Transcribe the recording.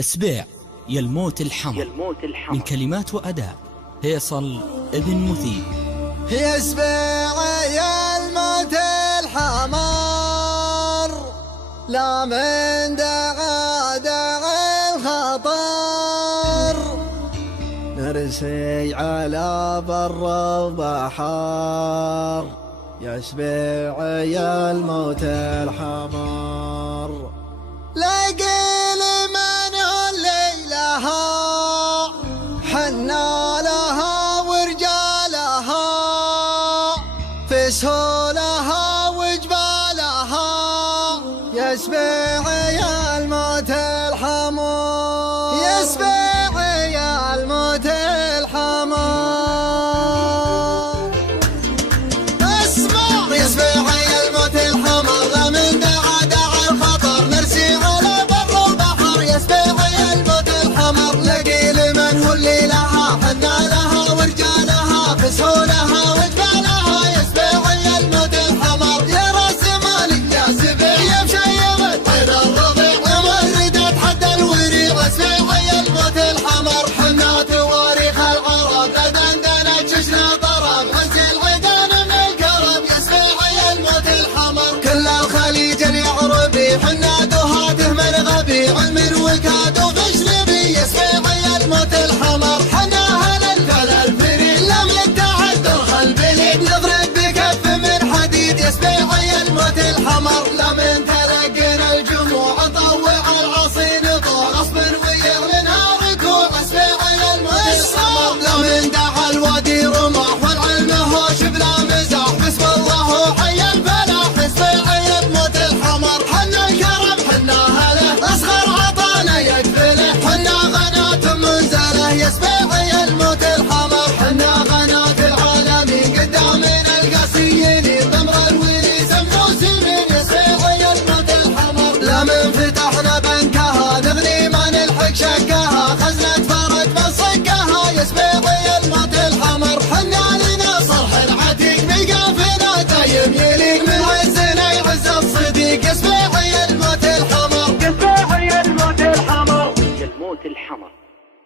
اسبيع يا الموت الحمر من كلمات وأداء هيصل ابن مثيب. يا اسبيع يا الموت الحمر لا من دعا الخطر نرسي على بر البحر. يا اسبيع يا الموت الحمر لقيل من الليلها حنا لها ورجالها في سهولها وجبالها. يا اسبيع يا الموت الحمر يا اسبيع يا الموت الحمر اسمع يا اسبيع يا الموت الحمر لا من دعا الخطر نرسي على بر البحر. يا اسبيع يا الموت الحمر لقيل من هو اللي لها حنا لها ورجالها في سهولها وجبالها. يا اسبيع يا الموت الحمر يا راس مالك يا سبيع يا مشيبة طير الربيع مردت حد الوريع. اسبيع يا الموت الحمر